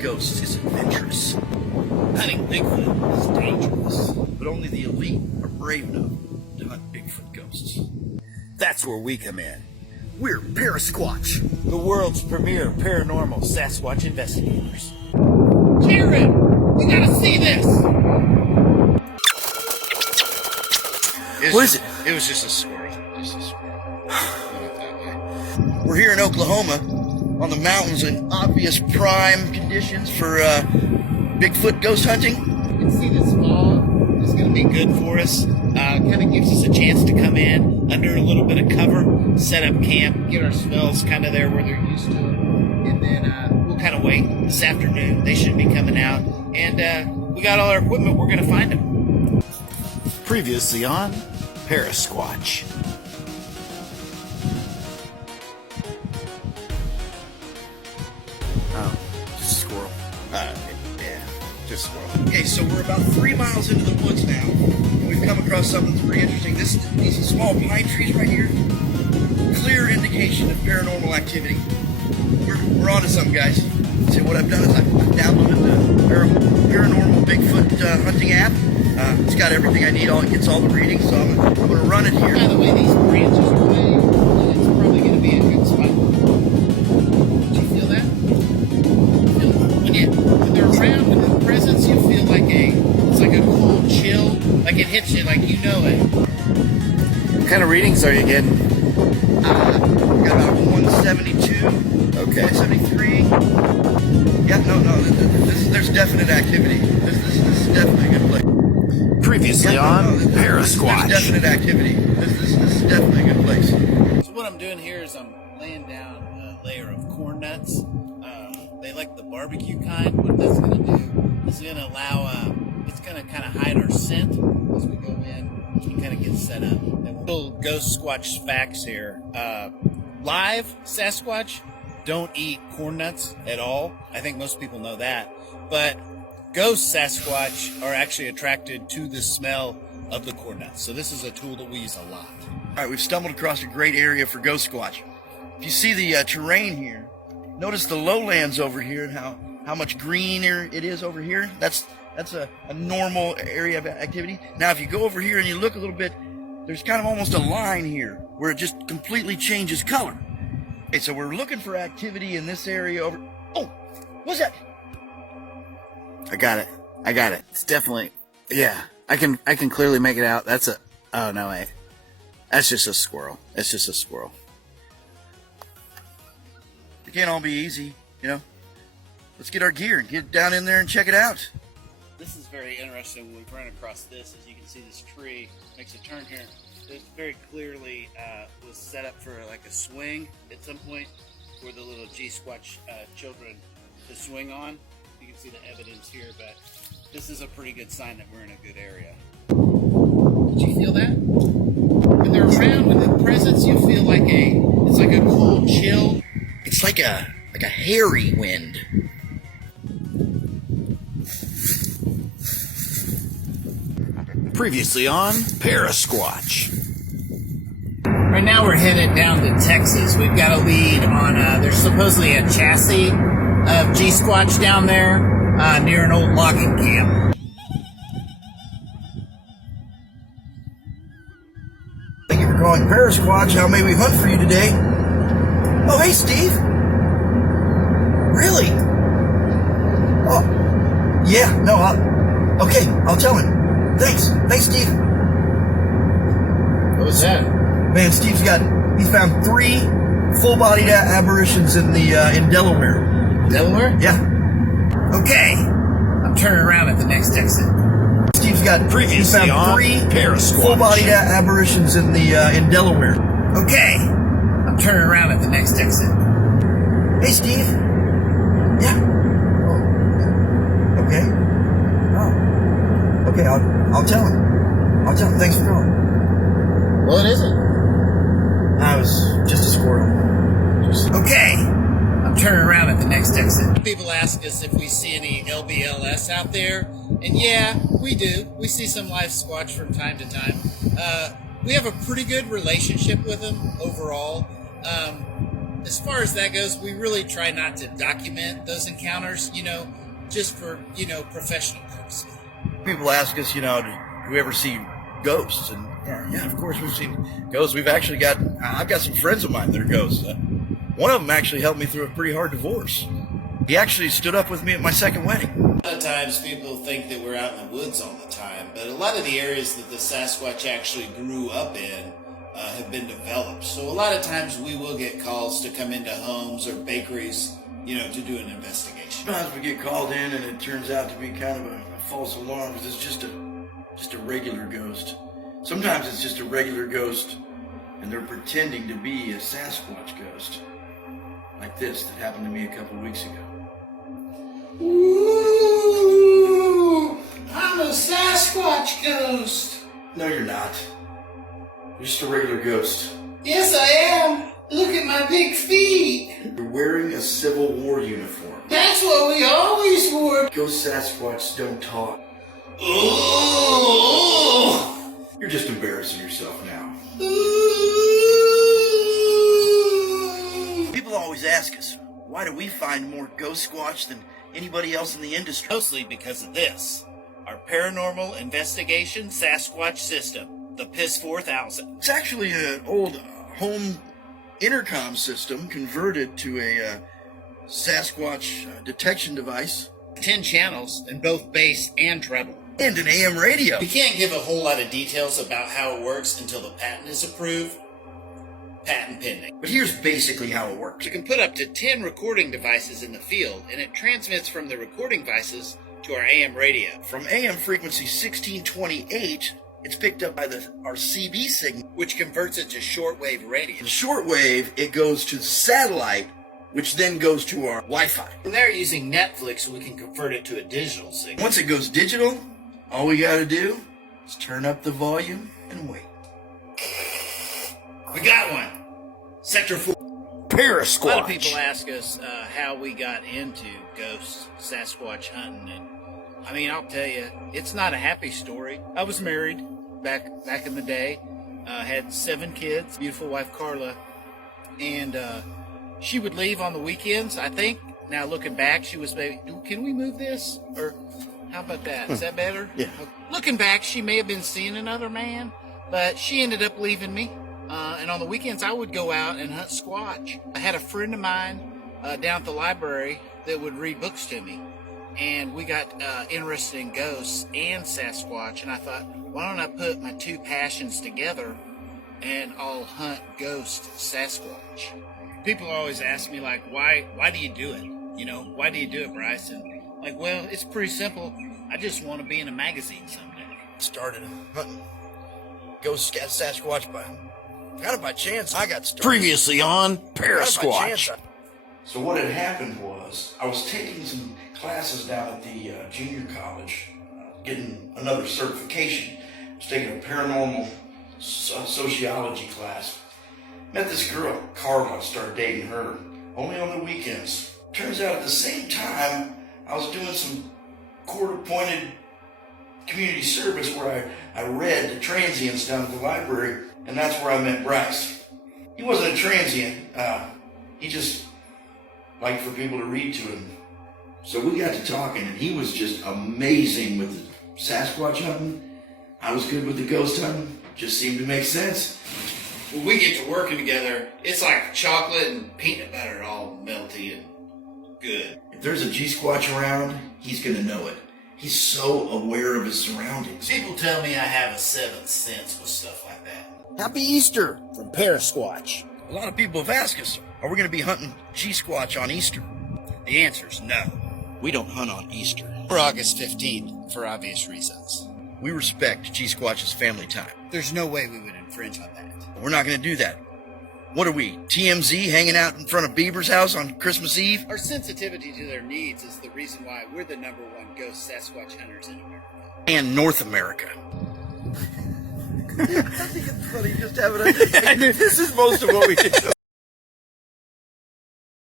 ghosts is adventurous. Hunting Bigfoot is dangerous, but only the elite are brave enough to hunt Bigfoot ghosts. That's where we come in. We're Squatch, the world's premier paranormal Sasquatch investigators. Jared, you gotta see this! What is it? It was just a squirrel. Just a squirrel. Went that way. We're here in Oklahoma, on the mountains in obvious prime conditions for Bigfoot ghost hunting. You can see this fog. It's gonna be good for us. Kind of gives us a chance to come in under a little bit of cover, set up camp, get our smells kind of there where they're used to it, and then we'll kind of wait this afternoon. They should be coming out, and we got all our equipment. We're gonna find them. Previously on Squatch. Oh, just a squirrel. Yeah, just a squirrel. Okay, so we're about 3 miles into the woods now, and we've come across something that's pretty interesting. These small pine trees right here, clear indication of paranormal activity. We're onto something, guys. So what I've done is I've downloaded the paranormal Bigfoot hunting app. It's got everything I need. It gets all the readings, so I'm gonna run it here. By the way, these branches are waved, and it's probably gonna be a good spot. Did you feel that? When they're around, when they're presence, you feel like it's like a cold chill, like it hits you, like you know it. What kind of readings are you getting? We got about 172. Okay. 173. Yeah, no. There's definite activity. This is definitely a good place. Previously on Squatch. There's definite activity. This is definitely a good place. So what I'm doing here is I'm laying down a layer of corn nuts. They like the barbecue kind. What that's going to do is going to allow, it's going to kind of hide our scent as we go in and kind of get set up. And little ghost Squatch facts here. Live Sasquatch don't eat corn nuts at all. I think most people know that. But ghost Sasquatch are actually attracted to the smell of the corn nuts. So this is a tool that we use a lot. All right, we've stumbled across a great area for ghost Squatch. If you see the terrain here, notice the lowlands over here and how much greener it is over here. That's a normal area of activity. Now, if you go over here and you look a little bit, there's kind of almost a line here where it just completely changes color. Okay, so we're looking for activity in this area over... Oh, what's that? I got it. It's definitely... Yeah, I can clearly make it out. That's a... Oh, no, wait. That's just a squirrel. It's just a squirrel. It can't all be easy, you know? Let's get our gear and get down in there and check it out. This is very interesting. We've run across this. As you can see, this tree makes a turn here. This very clearly was set up for like a swing at some point for the little G-Squatch children to swing on. You can see the evidence here, but this is a pretty good sign that we're in a good area. Did you feel that? When they're around, when the presence, you feel like it's like a cold chill. It's like a hairy wind. Previously on Squatch. Right now we're headed down to Texas. We've got a lead on, there's supposedly a chassis of G-Squatch down there near an old logging camp. Thank you for calling Squatch. How may we hunt for you today? Oh, hey, Steve. Really? Oh, yeah, no, okay, I'll tell him. Thanks, Steve. What was that? Man, he's found 3 full-bodied apparitions in Delaware. Delaware? Yeah. Okay, I'm turning around at the next exit. He's found 3 full-bodied apparitions in Delaware. Okay, I'm turning around at the next exit. Hey, Steve. Yeah. Oh. Okay. Oh. Okay, I'll tell him. Thanks for calling. What is it? I was just a squirrel. Okay. I'm turning around at the next exit. People ask us if we see any LBLS out there. And yeah, we do. We see some live Squatch from time to time. We have a pretty good relationship with them overall. As far as that goes, we really try not to document those encounters, just for, professional purposes. People ask us, do we ever see ghosts? And yeah, of course we've seen ghosts. I've got some friends of mine that are ghosts. One of them actually helped me through a pretty hard divorce. He actually stood up with me at my second wedding. A lot of times people think that we're out in the woods all the time, but a lot of the areas that the Sasquatch actually grew up in have been developed. So a lot of times we will get calls to come into homes or bakeries, to do an investigation. Sometimes we get called in and it turns out to be kind of a false alarm because it's just a regular ghost. Sometimes it's just a regular ghost and they're pretending to be a Sasquatch ghost. Like this that happened to me a couple weeks ago. Ooh, I'm a Sasquatch ghost. No, you're not. You're just a regular ghost. Yes, I am. Look at my big feet. You're wearing a Civil War uniform. That's what we always wore. Ghost Sasquatch don't talk. Ooh. You're just embarrassing yourself now. Ooh. People always ask us, why do we find more ghost squatch than anybody else in the industry? Mostly because of this. Our paranormal investigation Sasquatch system, the PIS 4000. It's actually an old home intercom system converted to a Sasquatch detection device. 10 channels in both bass and treble. And an AM radio. We can't give a whole lot of details about how it works until the patent is approved. Patent pending. But here's basically how it works. You can put up to 10 recording devices in the field, and it transmits from the recording devices to our AM radio. From AM frequency 1628, it's picked up by our CB signal, which converts it to shortwave radio. The shortwave, it goes to the satellite, which then goes to our Wi-Fi. And they're using Netflix, so we can convert it to a digital signal. Once it goes digital, all we gotta do is turn up the volume and wait. We got one. Sector 4. Parasquatch. A lot of people ask us how we got into ghost Sasquatch hunting, and I'll tell you, it's not a happy story. I was married back in the day, had 7 kids, beautiful wife Carla, and she would leave on the weekends. I think now looking back, she was maybe, can we move this, or how about that? Is that better? Yeah. Looking back, she may have been seeing another man, but she ended up leaving me. And on the weekends, I would go out and hunt Squatch. I had a friend of mine down at the library that would read books to me. And we got interested in ghosts and Sasquatch. And I thought, why don't I put my two passions together and I'll hunt ghost Sasquatch. People always ask me, like, why do you do it? Why do you do it, Bryce? And like, well, it's pretty simple. I just want to be in a magazine someday. Started hunting ghost Sasquatch kind of by chance. I got started. Previously on Parasquatch. So what had happened was I was taking some classes down at the junior college, getting another certification. I was taking a paranormal sociology class. Met this girl, Carla, started dating her, only on the weekends. Turns out at the same time, I was doing some court-appointed community service where I read the transients down at the library, and that's where I met Bryce. He wasn't a transient. He just liked for people to read to him. So we got to talking, and he was just amazing with the Sasquatch hunting. I was good with the ghost hunting. Just seemed to make sense. When we get to working together, it's like chocolate and peanut butter all melty and good. If there's a G-Squatch around, he's going to know it. He's so aware of his surroundings. People tell me I have a seventh sense with stuff like that. Happy Easter From Parasquatch. A lot of people have asked us, are we going to be hunting G-Squatch on Easter? The answer's no. We don't hunt on Easter. Or August 15th, for obvious reasons. We respect G-Squatch's family time. There's no way we would infringe on that. We're not going to do that. What are we, TMZ, hanging out in front of Bieber's house on Christmas Eve? Our sensitivity to their needs is the reason why we're the #1 ghost Sasquatch hunters in America. And North America. I think it's funny just having this is most of what we do.